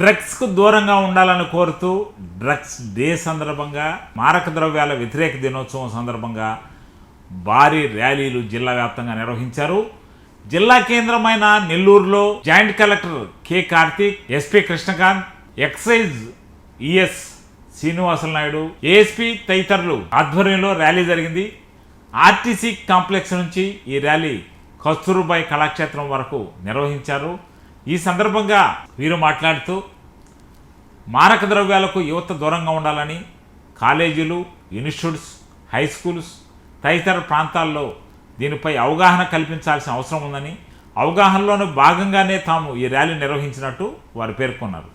డ్రగ్స్కు దూరంగా ఉండాలని కోరుతూ డ్రగ్స్ డే సందర్భంగా మారక ద్రవ్యాల వ్యతిరేక దినోత్సవం సందర్భంగా భారీ ర్యాలీలు జిల్లా వ్యాప్తంగా నిర్వహించారు. జిల్లా కేంద్రమైన Nellore joint collector K Karthik SP Krishnakanth excise ES Srinivasulu Naidu ASP తదితరులు ఆధ్వర్యంలో ర్యాలీ జరిగింది. ఆర్టీసీ కాంప్లెక్స్ నుంచి ఈ ర్యాలీ కస్తూరుబాయి కళాక్షేత్రం వరకు నిర్వహించారు. ఈ సందర్భంగా వీరు మాట్లాడుతూ మారక ద్రవ్యాలకు యువత దూరంగా ఉండాలని కాలేజీలు ఇన్స్టిట్యూట్స్ హై స్కూల్స్ తదితర ప్రాంతాల్లో దీనిపై అవగాహన కల్పించాల్సిన అవసరం ఉందని అవగాహనలోని భాగంగానే తాము ఈ ర్యాలీ నిర్వహించినట్టు వారు పేర్కొన్నారు.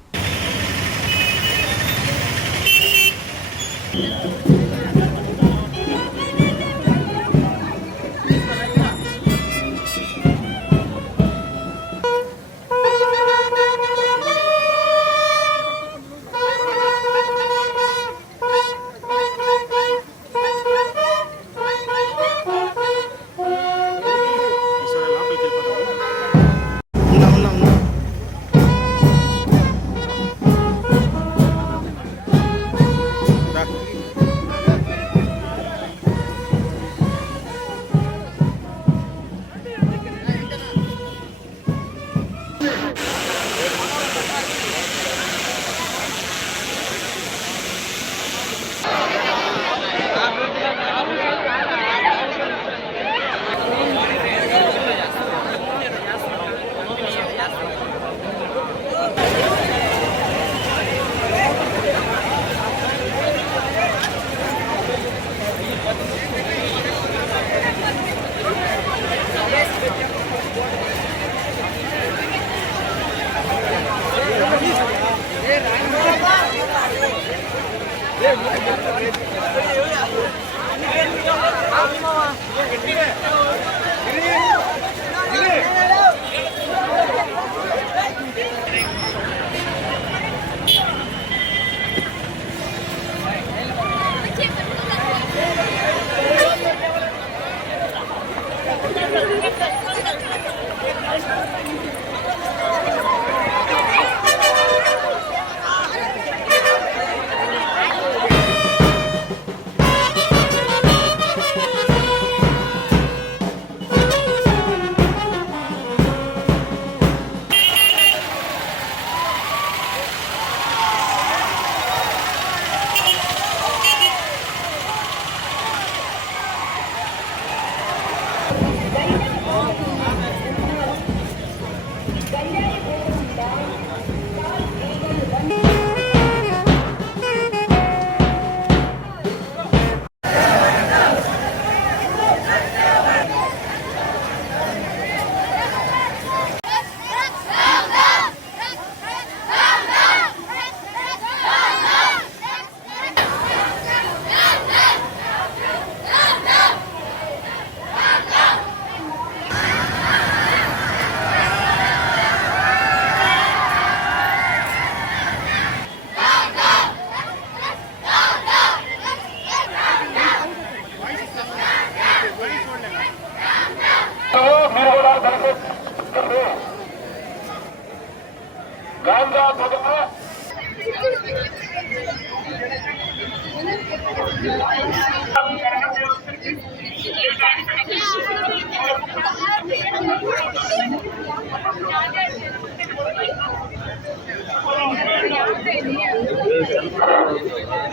గాంజా పొగ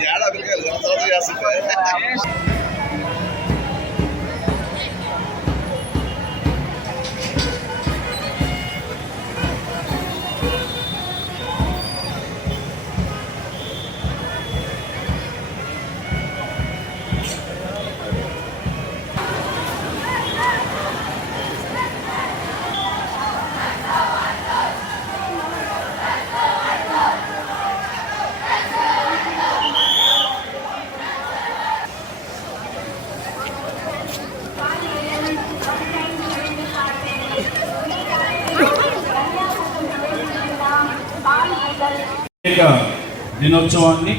ఏడా పిల్లలు తర్వాత చేస్తుంటా ప్రత్యేక దినోత్సవాన్ని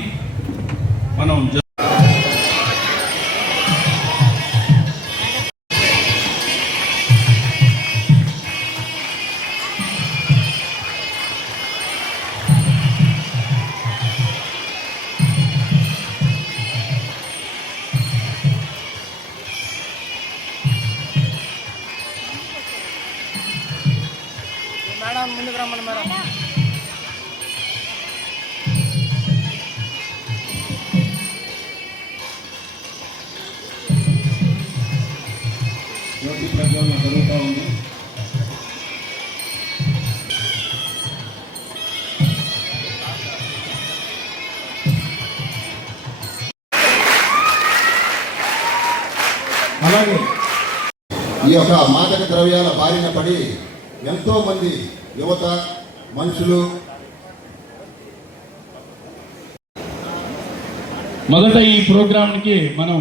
అలాగే ఈ యొక్క మాదక ద్రవ్యాల బారిన పడి ఎంతో మంది యువత మనుషులు మొదట ఈ ప్రోగ్రాంకి మనం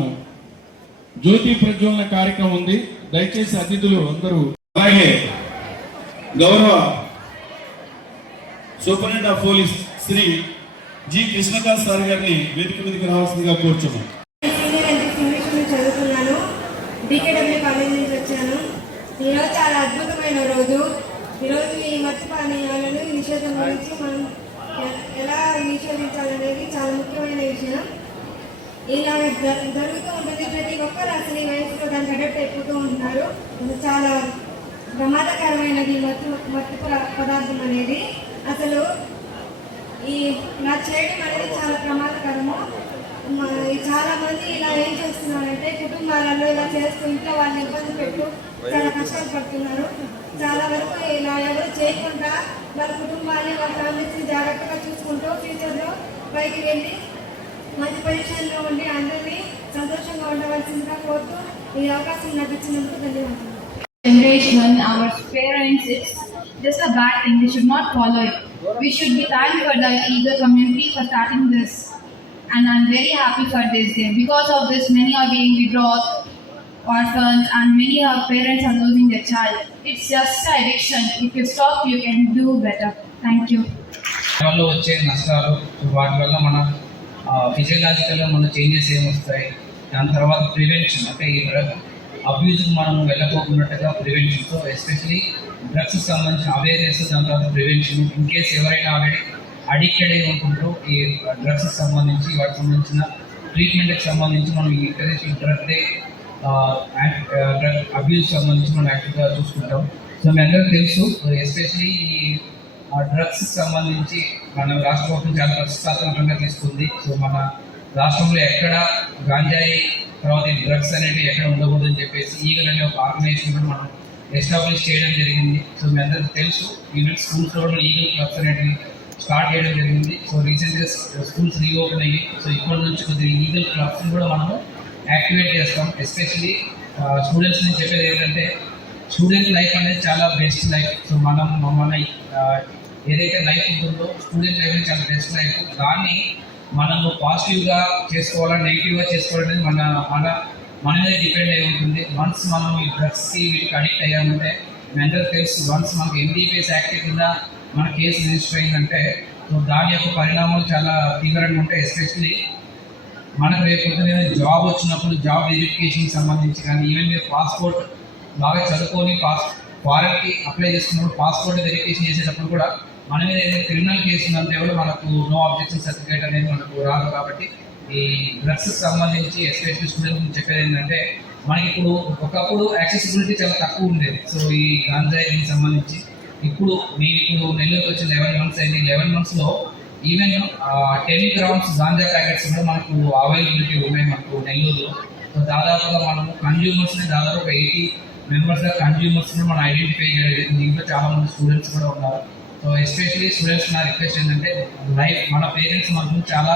జ్యోతి ప్రజ్వలన కార్యక్రమం ఉంది. దయచేసి అతిథులు అందరూ అలాగే గౌరవ superintendent of police Shri G Krishnakanth sir గారిని వేదిక మీదకి రావాల్సిందిగా కోరుచున్నాం సీనియర్ ఎలక్ట్రిక్ ఇంగ్లీష్ నుంచి చదువుతున్నాను బీకేడబ్ల్యూ కాలేజ్ నుంచి వచ్చాను ఈరోజు చాలా అద్భుతమైన రోజు ఈరోజు ఈ మత్తు పానీయాలను నిషేధం గురించి మనం ఎలా నిషేధించాలనేది చాలా ముఖ్యమైన విషయం. ఇలా జ- జరుగుతూ ఉంటుంది. ప్రతి ఒక్కరు అసలు ఈ వయసులో దానికి అడప్ట్ అయిపోతూ ఉంటున్నారు. ఇది చాలా ప్రమాదకరమైనది మత్తు మత్తు పదార్థం అనేది. అసలు ఈ ఇలా చేయడం అనేది చాలా ప్రమాదకరము. చాలా మంది ఇలా ఏం చేస్తున్నారంటే కుటుంబాలలో ఇలా చేస్తూ ఇంట్లో వాళ్ళని ఇబ్బంది పెట్టు చాలా కష్టాలు పడుతున్నారు. చాలా వరకు ఇలా ఎవరు చేయకుండా వాళ్ళ కుటుంబాన్ని వాళ్ళ ఫ్యామిలీస్ని జాగ్రత్తగా చూసుకుంటూ ఫ్యూచర్లో పైకి వెళ్ళి మంచి పొజిషన్లో ఉండి అందరినీ సంతోషంగా ఉండవలసిందిగా కోరుతూ ఈ అవకాశం నాకు ఇచ్చినందుకు ధన్యవాదాలు generation, our parents, it's just a bad thing. They should not follow it. We should be thankful for the eager community for starting this. And I'm very happy for this day. Because of this, many are being withdrawn, orphans, and many of parents are losing their child. It's just an addiction. If you stop, you can do better. Thank you. వల్ల వచ్చే నష్టాలు వాటి వల్ల మన ఫిజియలాజికల్గా మన changes ఏమొస్తాయి దాని తర్వాత ప్రివెన్షన్ అంటే ఈ డ్రగ్ అబ్యూజ్ మనం వెళ్ళకోకున్నట్టుగా ప్రివెన్షన్ సో ఎస్పెషలీ డ్రగ్స్ సంబంధించిన అవేర్నెస్ దాని తర్వాత ప్రివెన్షన్ ఇన్ కేస్ ఎవరైనా ఆల్రెడీ అడిక్టెడ్ అయి ఉంటుంటూ ఈ డ్రగ్స్ సంబంధించి వాటికి సంబంధించిన ట్రీట్మెంట్కి సంబంధించి మనం ఈ international drug day drug abuse సంబంధించి మనం యాక్టివ్గా చూసుకుంటాం. సో మీ అందరికీ తెలుసు ఎస్పెషలీ ఈ డ్రగ్స్ సంబంధించి మన రాష్ట్ర ప్రభుత్వం చాలా ప్రతిష్టాత్మకంగా తీసుకుంది. సో మన రాష్ట్రంలో ఎక్కడ గాంజాయి తర్వాత ఈ డ్రగ్స్ అనేవి ఎక్కడ ఉండకూడదు అని చెప్పేసి ఈగల్ అనే ఒక ఆర్గనైజేషన్ కూడా మనం ఎస్టాబ్లిష్ చేయడం జరిగింది. సో మీ అందరికీ తెలుసు ఈవెన్ స్కూల్స్లో కూడా ఈగల్ క్లబ్స్ అనేటివి స్టార్ట్ చేయడం జరిగింది. సో రీసెంట్గా స్కూల్స్ రీఓపెన్ అయ్యి సో ఇప్పటి నుంచి కొద్దిగా ఈగల్ క్లబ్స్ని కూడా మనము యాక్టివేట్ చేస్తాం. ఎస్పెషలీ స్టూడెంట్స్ నుంచి చెప్పేది ఏంటంటే స్టూడెంట్ లైఫ్ అనేది చాలా బెస్ట్ లైఫ్ సో మనం మన ఏదైతే లైఫ్ ఉంటుందో స్టూడెంట్ లైఫ్ అనేది చాలా బెస్ట్ లైఫ్ దాన్ని మనము పాజిటివ్గా చేసుకోవాలా నెగిటివ్గా చేసుకోవాలనేది మన మన మన మీద డిపెండ్ అయి ఉంటుంది. వన్స్ మనం ఈ డ్రగ్స్కి వీటికి అడిక్ట్ అయ్యామంటే మెంటల్ అందరికీ వన్స్ మనకి ఎంబీబీఎస్ యాక్టివ్ కింద మన కేసు రిజిస్టర్ అయిందంటే సో దాని యొక్క పరిణామాలు చాలా తీవ్రంగా ఉంటాయి. ఎస్పెషలీ మనకు రేపు పొద్దున జాబ్ వచ్చినప్పుడు జాబ్ వెరిఫికేషన్కి సంబంధించి కానీ ఈవెన్ మీరు పాస్పోర్ట్ బాగా చదువుకొని పాస్ ఫారెన్కి అప్లై చేసుకున్నప్పుడు పాస్పోర్ట్ వెరిఫికేషన్ చేసేటప్పుడు కూడా మన మీద ఏదైతే క్రిమినల్ కేసు ఉందంటే కూడా మనకు నో ఆబ్జెక్షన్ సర్టిఫికేట్ అనేది మనకు రాదు కాబట్టి ఈ డ్రగ్స్ సంబంధించి ఎస్పెషల్ స్టూడెంట్ చెప్పేది ఏంటంటే మనకి ఇప్పుడు ఒకప్పుడు యాక్సెసిబిలిటీ చాలా తక్కువ ఉండేది. సో ఈ గాంజాయికి సంబంధించి ఇప్పుడు నేను ఇప్పుడు నెల్లూరుకి వచ్చిన లెవెన్ మంత్స్ అయింది. లెవెన్ మంత్స్లో even ten grams ganja packets కూడా మనకు అవైలబిలిటీ ఉన్నాయి మనకు నెల్లూరులో. సో దాదాపుగా మనము కన్జ్యూమర్స్ని దాదాపు ఒక ఎయిటీ మెంబర్స్గా కన్జ్యూమర్స్ని మనం ఐడెంటిఫై చేయగలిగింది దీంట్లో చాలా మంది స్టూడెంట్స్ కూడా ఉన్నారు. సో ఎస్పెషలీ స్టూడెంట్స్ నా రిక్వెస్ట్ ఏంటంటే లైఫ్ మన పేరెంట్స్ మనకు చాలా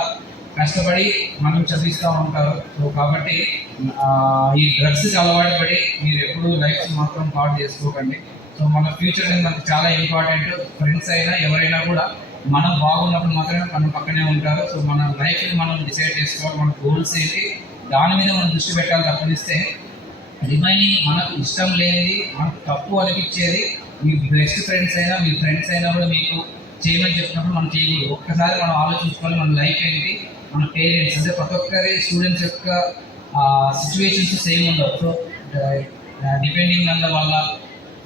కష్టపడి మనం చదివిస్తూ ఉంటారు. సో కాబట్టి ఈ డ్రగ్స్కి అలవాటు పడి మీరు ఎప్పుడు లైఫ్ మాత్రం పాడు చేసుకోకండి. సో మన ఫ్యూచర్ అనేది మనకు చాలా ఇంపార్టెంట్ ఫ్రెండ్స్ అయినా ఎవరైనా కూడా మనం బాగున్నప్పుడు మాత్రమే మనం పక్కనే ఉంటారు. సో మన లైఫ్ని మనం డిసైడ్ చేసుకోవాలి. మన గోల్స్ ఏంటి? దాని మీద మనం దృష్టి పెట్టాలి తప్పనిస్తే. రిమైనింగ్ మనకు ఇష్టం లేనిది మనకు తప్పు అనిపించేది మీ బెస్ట్ ఫ్రెండ్స్ అయినా మీ ఫ్రెండ్స్ అయినా కూడా మీకు చేయమని చెప్పినప్పుడు మనం చేయకూడదు. ఒక్కసారి మనం ఆలోచించుకోవాలి మన లైఫ్ ఏంటి? మన పేరెంట్స్ అంటే ప్రతి ఒక్కరి స్టూడెంట్స్ యొక్క సిచ్యువేషన్స్ సేమ్ ఉండవు. సో డిపెండింగ్ అన్న వాళ్ళ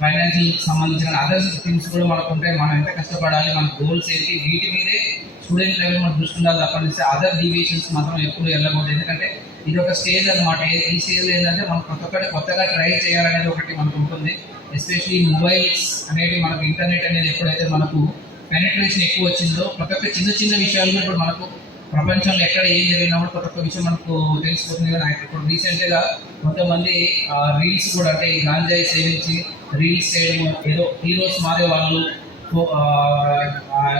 ఫైనాన్షియల్ సంబంధించిన అదర్ థింగ్స్ కూడా మనకు ఉంటాయి మనం ఎంత కష్టపడాలి మన గోల్స్ ఏంటి వీటి మీదే స్టూడెంట్ లెవెల్ మనం చూసుకుండాలి తప్పనిస్తే అదర్ డీవియేషన్స్ మాత్రం ఎప్పుడు వెళ్ళకూడదు ఎందుకంటే ఇది ఒక స్టేజ్ అనమాట ఈ స్టేజ్ ఏంటంటే మనం కొత్త ఒక్కటి కొత్తగా ట్రై చేయాలనేది ఒకటి మనకు ఉంటుంది ఎస్పెషలీ మొబైల్స్ అనేవి మనకు ఇంటర్నెట్ అనేది ఎప్పుడైతే మనకు పెనట్రేషన్ ఎక్కువ వచ్చిందో ప్రతి ఒక్క చిన్న చిన్న విషయాలు ఇప్పుడు మనకు ప్రపంచంలో ఎక్కడ ఏం జరిగినా కూడా ప్రతి ఒక్క విషయం మనకు తెలిసిపోతుంది కదా. ఇప్పుడు రీసెంట్గా కొంతమంది రీల్స్ కూడా అంటే ఈ గాంజాయి సేవించి రీల్స్ చేయడం ఏదో హీరోస్ మారే వాళ్ళు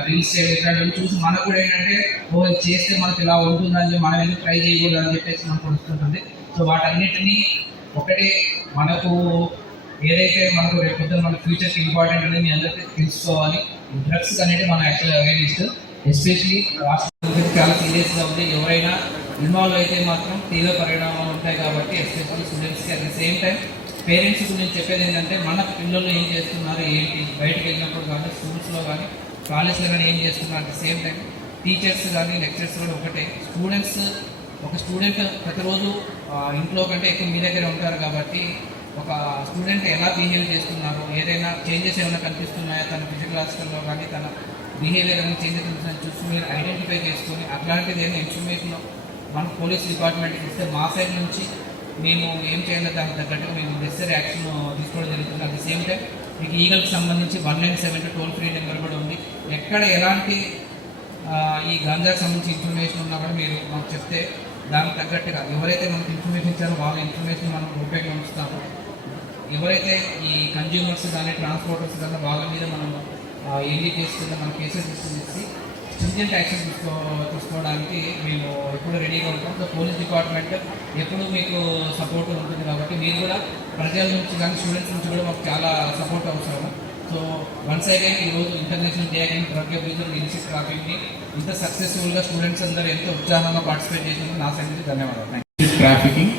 రీల్స్ చేయడం ఇట్లాంటివి చూసి మనకు కూడా ఏంటంటే ఓ చేస్తే మనకు ఇలా ఉంటుందని మనం ఎందుకు ట్రై చేయకూడదు అని చెప్పేసి మనకు వస్తుంటుంది. సో వాటన్నిటినీ ఒకటే మనకు ఏదైతే మనకు రేపు పొద్దున మన ఫ్యూచర్కి ఇంపార్టెంట్ అనేది మీ అందరికీ తెలుసుకోవాలి. డ్రగ్స్ అనేది మనం యాక్చువల్గా అవేర్నెస్ ఎస్పెషలీ చాలా సీరియస్గా ఉంది ఎవరైనా ఇన్వాల్వ్ అయితే మాత్రం తీవ్ర పరిణామాలు ఉంటాయి కాబట్టి ఎస్పెషల్లీ స్టూడెంట్స్కి at the same time parents గురించి చెప్పేది ఏంటంటే మన పిల్లలు ఏం చేస్తున్నారు ఏంటి? బయటకు వెళ్ళినప్పుడు కానీ స్కూల్స్లో కానీ కాలేజ్లో కానీ ఏం చేస్తున్నారు at the same time teachers కానీ లెక్చర్స్ కూడా ఒకటే. స్టూడెంట్స్ ఒక స్టూడెంట్ ప్రతిరోజు ఇంట్లో కంటే ఎక్కువ మీ దగ్గర ఉంటారు కాబట్టి ఒక స్టూడెంట్ ఎలా బిహేవ్ చేస్తున్నారు? ఏదైనా చేంజెస్ ఏమైనా కనిపిస్తున్నాయా? తన ఫిజికలాజికల్లో కానీ తన బిహేవియర్ అనేది చేంజ్ అవుతుంది చూసి మీరు ఐడెంటిఫై చేసుకొని అట్లాంటిది ఏదైనా ఇన్ఫర్మేషన్ మన పోలీస్ డిపార్ట్మెంట్కి ఇస్తే మా సైడ్ నుంచి మేము ఏం చేయాలో దానికి తగ్గట్టుగా మేము నెసరీ యాక్షన్ తీసుకోవడం జరుగుతుంది. అట్ ద సేమ్ టైం మీకు ఈగల్కి సంబంధించి one nine seven toll free number కూడా ఉంది. ఎక్కడ ఎలాంటి ఈ గంజాకి సంబంధించి ఇన్ఫర్మేషన్ ఉన్నా కూడా మీరు మాకు చెప్తే దానికి తగ్గట్టుగా ఎవరైతే మనకు ఇన్ఫర్మేషన్ ఇచ్చారో వాళ్ళ ఇన్ఫర్మేషన్ మనం ఉపయోగించుతాము ఎవరైతే ఈ కన్జ్యూమర్స్ కానీ ట్రాన్స్పోర్టర్స్ కానీ వాళ్ళ మీద మనం ఏంటి చేస్తుందో మన కేసెస్ చేసి స్ట్రింజెంట్ యాక్షన్ తీసుకో తీసుకోవడానికి మేము ఎప్పుడు రెడీగా ఉంటాం. సో పోలీస్ డిపార్ట్మెంట్ ఎప్పుడు మీకు సపోర్ట్ ఉంటుంది కాబట్టి మీరు కూడా ప్రజల నుంచి కానీ స్టూడెంట్స్ నుంచి కూడా మాకు చాలా సపోర్ట్ అవసరం. సో వన్స్ అగైన్ ఈరోజు international day against drug abuser illicit ట్రాఫిక్ని ఇంత సక్సెస్ఫుల్గా స్టూడెంట్స్ అందరూ ఎంతో ఉత్సాహంగా పార్టిసిపేట్ చేసినందుకు నా సైడ్ నుంచి ధన్యవాదాలు trafficking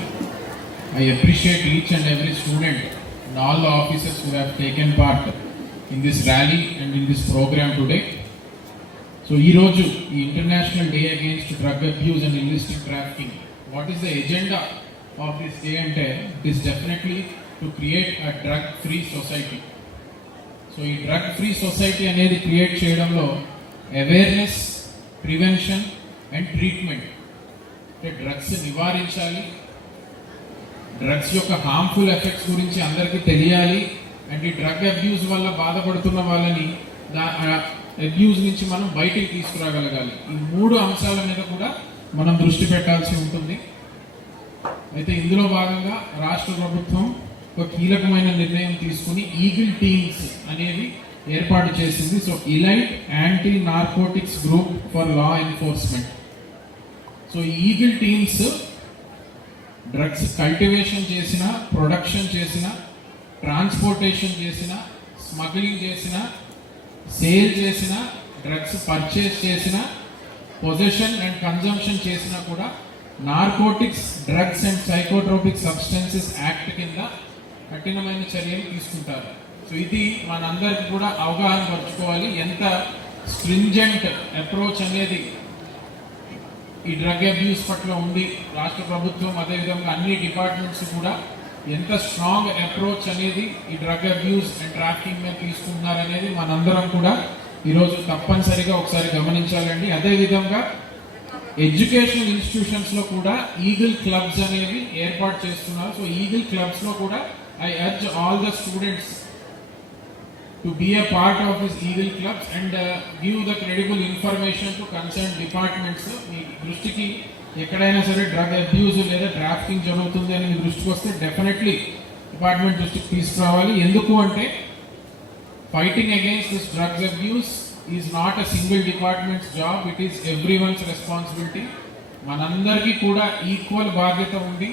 I appreciate each and every student every officers and all the part in this rally and in this programme today so ఈరోజు ఈ international day against drug abuse and investing trafficking what is the agenda of this day అంటే it definitely to create a drug free society so ఈ drug free society అనేది create చేయడంలో awareness prevention and treatment అంటే drugs నివారించాలి. Drugs యొక్క harmful effects గురించి అందరికీ తెలియాలి. అంటే ఈ డ్రగ్ అబ్యూస్ వల్ల బాధపడుతున్న వాళ్ళని అబ్యూస్ నుంచి మనం బయటికి తీసుకురాగలగాలి. ఈ మూడు అంశాల మీద కూడా మనం దృష్టి పెట్టాల్సి ఉంటుంది. అయితే ఇందులో భాగంగా రాష్ట్ర ప్రభుత్వం ఒక కీలకమైన నిర్ణయం తీసుకుని ఈగిల్ టీమ్స్ అనేవి ఏర్పాటు చేసింది. So elite anti narcotics group for law enforcement. So eagle teams drugs cultivation చేసిన ప్రొడక్షన్ చేసిన ట్రాన్స్పోర్టేషన్ చేసిన స్మగ్లింగ్ చేసిన సేల్ చేసిన డ్రగ్స్ పర్చేస్ చేసిన పొజిషన్ అండ్ కన్జంప్షన్ చేసినా కూడా narcotics drugs and psychotropic substances act కింద కఠినమైన చర్యలు తీసుకుంటారు. సో ఇది మనందరికి కూడా అవగాహన పరుచుకోవాలి ఎంత స్ట్రింజెంట్ అప్రోచ్ అనేది ఈ డ్రగ్ అబ్యూస్ పట్ల ఉంది. రాష్ట్ర ప్రభుత్వం అదేవిధంగా అన్ని డిపార్ట్మెంట్స్ కూడా ఎంత స్ట్రాంగ్ అప్రోచ్ అనేది ఈ డ్రగ్ అబ్యూస్ అండ్ ట్రాఫికింగ్ మీద తీసుకుంటున్నారనేది మనందరం కూడా ఈరోజు తప్పనిసరిగా ఒకసారి గమనించాలండి. అదేవిధంగా ఎడ్యుకేషనల్ ఇన్స్టిట్యూషన్స్లో కూడా ఈగిల్ క్లబ్స్ అనేవి ఏర్పాటు చేస్తున్నారు. సో ఈగిల్ క్లబ్స్లో కూడా I urge all the students to be a part of this eagle clubs and give the credible information to concern departments మీ దృష్టికి ఎక్కడైనా సరే డ్రగ్ అబ్యూజ్ లేదా ట్రాఫికింగ్ జరుగుతుంది అని దృష్టికి వస్తే డెఫినెట్లీ డిపార్ట్మెంట్ దృష్టికి తీసుకురావాలి. ఎందుకు అంటే fighting against this drugs abuse is not a single department's job it is every one's responsibility మనందరికీ కూడా ఈక్వల్ బాధ్యత ఉంది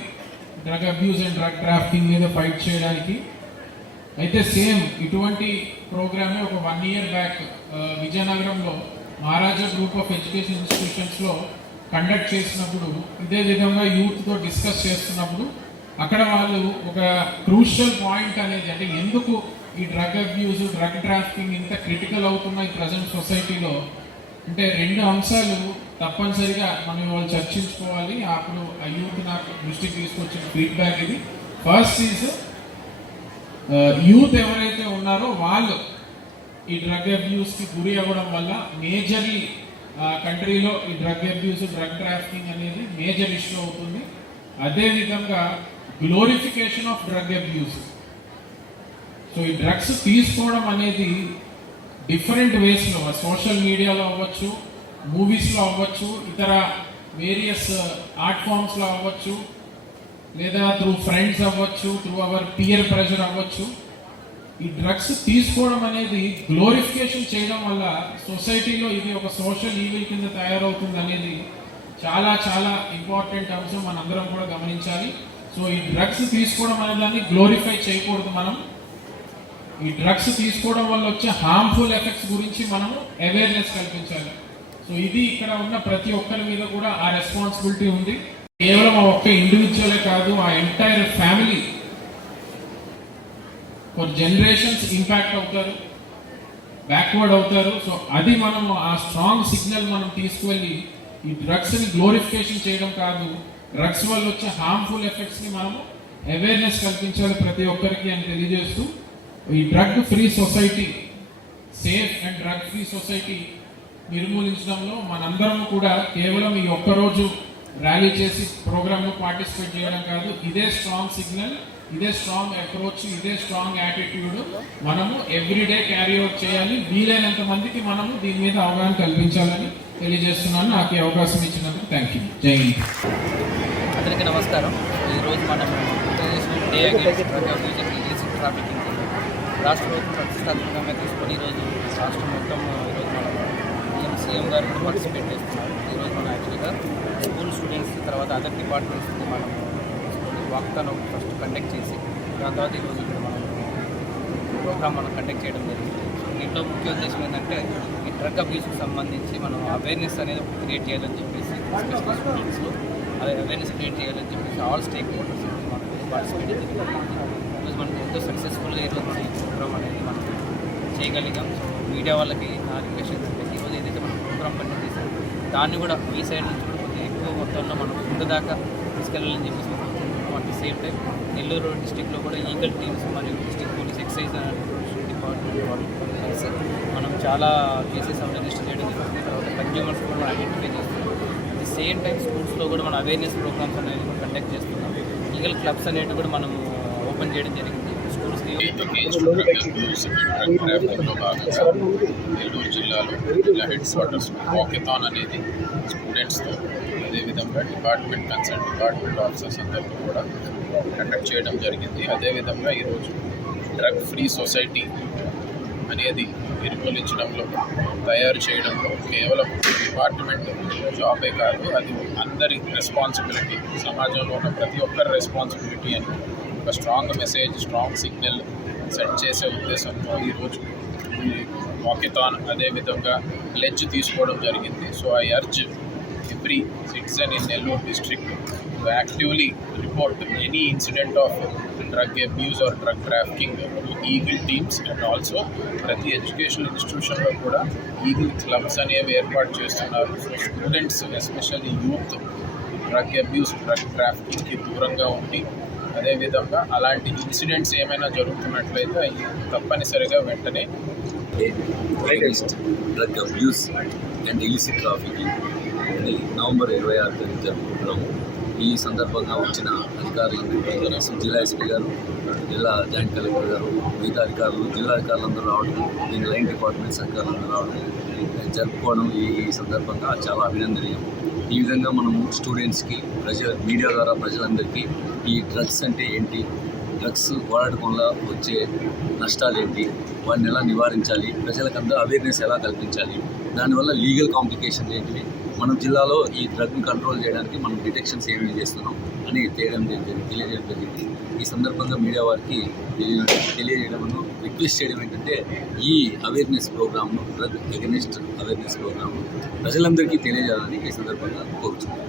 drug abuse and drug trafficking మీద ఫైట్ చేయడానికి. అయితే సేమ్ ఇటువంటి ప్రోగ్రామే ఒక వన్ ఇయర్ బ్యాక్ విజయనగరంలో మహారాజా గ్రూప్ ఆఫ్ ఎడ్యుకేషన్ ఇన్స్టిట్యూషన్స్లో కండక్ట్ చేసినప్పుడు ఇదే విధంగా యూత్తో డిస్కస్ చేస్తున్నప్పుడు అక్కడ వాళ్ళు ఒక క్రూషియల్ పాయింట్ అనేది అంటే ఎందుకు ఈ డ్రగ్ అబ్యూస్ డ్రగ్ ట్రాఫికింగ్ ఇంత క్రిటికల్ అవుతున్న ఈ ప్రజెంట్ సొసైటీలో అంటే రెండు అంశాలు తప్పనిసరిగా మనం వాళ్ళు చర్చించుకోవాలి. అప్పుడు ఆ యూత్ నాకు దృష్టికి తీసుకొచ్చిన ఫీడ్బ్యాక్ ఇది. ఫస్ట్ ఈజ్ యూత్ ఎవరైతే ఉన్నారో వాళ్ళు ఈ డ్రగ్ అబ్యూస్కి గురి అవ్వడం వల్ల మేజర్లీ కంట్రీలో ఈ డ్రగ్ అబ్యూస్ డ్రగ్ ట్రాఫికింగ్ అనేది మేజర్ ఇష్యూ అవుతుంది. అదేవిధంగా glorification of drug abuse. So ఈ డ్రగ్స్ తీసుకోవడం అనేది డిఫరెంట్ వేస్లో సోషల్ మీడియాలో అవ్వచ్చు మూవీస్లో అవ్వచ్చు ఇతర వేరియస్ ఆర్ట్ ఫామ్స్లో అవ్వచ్చు లేదా త్రూ ఫ్రెండ్స్ అవ్వచ్చు త్రూ అవర్ పియర్ ప్రెషర్ అవ్వచ్చు. ఈ డ్రగ్స్ తీసుకోవడం అనేది గ్లోరిఫికేషన్ చేయడం వల్ల సొసైటీలో ఇది ఒక సోషల్ ఈవెల్ కింద తయారవుతుంది అనేది చాలా చాలా ఇంపార్టెంట్ అంశం మనందరం కూడా గమనించాలి. సో ఈ డ్రగ్స్ తీసుకోవడం అనే దాన్ని గ్లోరిఫై చేయకూడదు మనం. ఈ డ్రగ్స్ తీసుకోవడం వల్ల వచ్చే హార్మ్ఫుల్ ఎఫెక్ట్స్ గురించి మనం అవేర్నెస్ కల్పించాలి. సో ఇది ఇక్కడ ఉన్న ప్రతి ఒక్కరి మీద కూడా ఆ రెస్పాన్సిబిలిటీ ఉంది. కేవలం ఆ ఒక్క ఇండివిజువలే కాదు ఆ entire family for generations impact అవుతారు బ్యాక్వర్డ్ అవుతారు. సో అది మనం ఆ స్ట్రాంగ్ సిగ్నల్ మనం తీసుకువెళ్ళి ఈ డ్రగ్స్ని గ్లోరిఫికేషన్ చేయడం కాదు. డ్రగ్స్ వల్ల వచ్చే హార్మ్ఫుల్ ఎఫెక్ట్స్ని మనము అవేర్నెస్ కల్పించాలి ప్రతి ఒక్కరికి అని తెలియజేస్తూ ఈ drug free society safe and drug free society నిర్మూలించడంలో మనందరం కూడా కేవలం ఈ ఒక్కరోజు ర్యాలీ చేసి ప్రోగ్రామ్ పార్టిసిపేట్ చేయడం కాదు. ఇదే స్ట్రాంగ్ సిగ్నల్ ఇదే స్ట్రాంగ్ అప్రోచ్ ఇదే స్ట్రాంగ్ యాటిట్యూడ్ మనము ఎవ్రీడే క్యారీ అవుట్ చేయాలి. వీలైనంత మందికి మనము దీని మీద అవగాహన కల్పించాలని తెలియజేస్తున్నాను. నాకు ఈ అవకాశం ఇచ్చినందుకు థ్యాంక్ యూ జై హింద్. అందరికీ నమస్కారం. ఈరోజు మనం ఇంటర్నేషనల్ రాష్ట్ర ప్రభుత్వం ప్రతిష్టాత్మకంగా తీసుకొని ఈరోజు రాష్ట్రం మొత్తం ఈరోజు మనం సీఎం సీఎం గారు పార్టిసిపేట్ చేస్తున్నారు. ఈరోజు మనం యాక్చువల్గా స్కూల్ స్టూడెంట్స్ తర్వాత అదర్ డిపార్ట్మెంట్స్ మనం వాక్తాను ఫస్ట్ కండక్ట్ చేసి దాని తర్వాత ఈరోజు ఇక్కడ మనం ప్రోగ్రామ్ మనం కండక్ట్ చేయడం జరిగింది. సో దీంట్లో ముఖ్య ఉద్దేశం ఏంటంటే ఈ డ్రగ్ అబ్యూస్కి సంబంధించి మనం అవేర్నెస్ అనేది ఒకటి క్రియేట్ చేయాలని చెప్పేసి ఎస్పెషల్లీ స్టూడెంట్స్లో అదే అవేర్నెస్ క్రియేట్ చేయాలని చెప్పేసి ఆల్ స్టేక్ హోల్డర్స్ మనం పార్టిసిపేట్ ఈరోజు మనకి ఎంతో సక్సెస్ఫుల్గా ఈరోజు మనం ఈ ప్రోగ్రామ్ అనేది మనం చేయగలిగాం. సో మీడియా వాళ్ళకి నా రిక్వెస్ట్ ఏంటంటే ఈరోజు ఏదైతే మనం ప్రోగ్రామ్ కండక్ట్ చేసాం దాన్ని కూడా మీ సైడ్ నుంచి కూడా కొద్దిగా ఎక్కువ మొత్తంలో మనం ముందు దాకా తీసుకెళ్ళాలని చెప్పేసి ది సేమ్ టైం నెల్లూరు డిస్టిక్లో కూడా ఈగల్ టీమ్స్ మరియు డిస్టిక్ పోలీస్ ఎక్సైజ్ డిపార్ట్మెంట్ వాళ్ళు కలిసి మనం చాలా కేసెస్ రిజిస్టర్ చేయడం జరుగుతుంది. తర్వాత కన్జ్యూమర్స్ కూడా మనం ఐడెంటిఫై చేస్తున్నాం అట్ ది సేమ్ టైం స్కూల్స్లో కూడా మన అవేర్నెస్ ప్రోగ్రామ్స్ అనేవి కండక్ట్ చేస్తున్నాం. ఈగల్ క్లబ్స్ అనేవి కూడా మనం ఓపెన్ చేయడం జరిగింది. స్కూల్స్కి భాగంగా నెల్లూరు జిల్లాలో జిల్లా హెడ్ క్వార్టర్స్ వాకెథాన్ అనేది స్టూడెంట్స్తో అదేవిధంగా డిపార్ట్మెంట్ కన్సర్న్ డిపార్ట్మెంట్ ఆఫీసర్స్ అందరితో కూడా కండక్ట్ చేయడం జరిగింది. అదేవిధంగా ఈరోజు డ్రగ్ ఫ్రీ సొసైటీ అనేది నిర్మూలించడంలో తయారు చేయడంలో కేవలం డిపార్ట్మెంట్ జాబే కాదు అది అందరి రెస్పాన్సిబిలిటీ సమాజంలో ఉన్న ప్రతి ఒక్కరి రెస్పాన్సిబిలిటీ అని ఒక strong message strong signal set చేసే ఉద్దేశంతో ఈరోజు ఈ వాకెథాన్ అదేవిధంగా లెడ్జ్ తీసుకోవడం జరిగింది. So I urge every citizen in Nellore district to actively report any incident of drug abuse or drug trafficking eagle teams and also ప్రతి ఎడ్యుకేషన్ ఇన్స్టిట్యూషన్లో కూడా ఈగిల్ క్లబ్స్ అనేవి ఏర్పాటు చేస్తున్నారు. So students especially youth drug abuse drug ట్రాఫికింగ్కి దూరంగా ఉండి అదేవిధంగా అలాంటి ఇన్సిడెంట్స్ ఏమైనా జరుగుతున్నట్లయితే అవి తప్పనిసరిగా వెంటనే drug abuse and illicit trafficking అని నవంబర్ ఇరవై ఆరు తేదీ జరుపుకుంటున్నాము. ఈ సందర్భంగా వచ్చిన అధికారులందరూ జిల్లా ఎస్పీ గారు జిల్లా జాయింట్ కలెక్టర్ గారు మిగతా అధికారులు జిల్లా అధికారులందరూ రావడం దీని లైన్ డిపార్ట్మెంట్స్ అధికారులందరూ రావడం జరుపుకోవడం ఈ ఈ సందర్భంగా చాలా అభినందనీయం. ఈ విధంగా మనము స్టూడెంట్స్కి ప్రజ మీడియా ద్వారా ప్రజలందరికీ ఈ డ్రగ్స్ అంటే ఏంటి? డ్రగ్స్ వాడటం వల్ల వచ్చే నష్టాలు ఏంటి వాటిని ఎలా నివారించాలి? ప్రజలకందరూ అవేర్నెస్ ఎలా కల్పించాలి? దానివల్ల లీగల్ కాంప్లికేషన్స్ ఏంటివి? మన జిల్లాలో ఈ డ్రగ్ని కంట్రోల్ చేయడానికి మనం డిటెక్షన్స్ ఏమేమి చేస్తున్నాం? అని తెలియడం జరిగింది తెలియజేయడం జరిగింది. ఈ సందర్భంగా మీడియా వారికి తెలియ- తెలియజేయడం రిక్వెస్ట్ చేయడం ఏంటంటే ఈ అవేర్నెస్ ప్రోగ్రామ్ను డ్రగ్ అగెనిస్ట్ అవేర్నెస్ ప్రోగ్రామ్ను ప్రజలందరికీ తెలియజేయాలని ఈ సందర్భంగా కోరుతున్నాను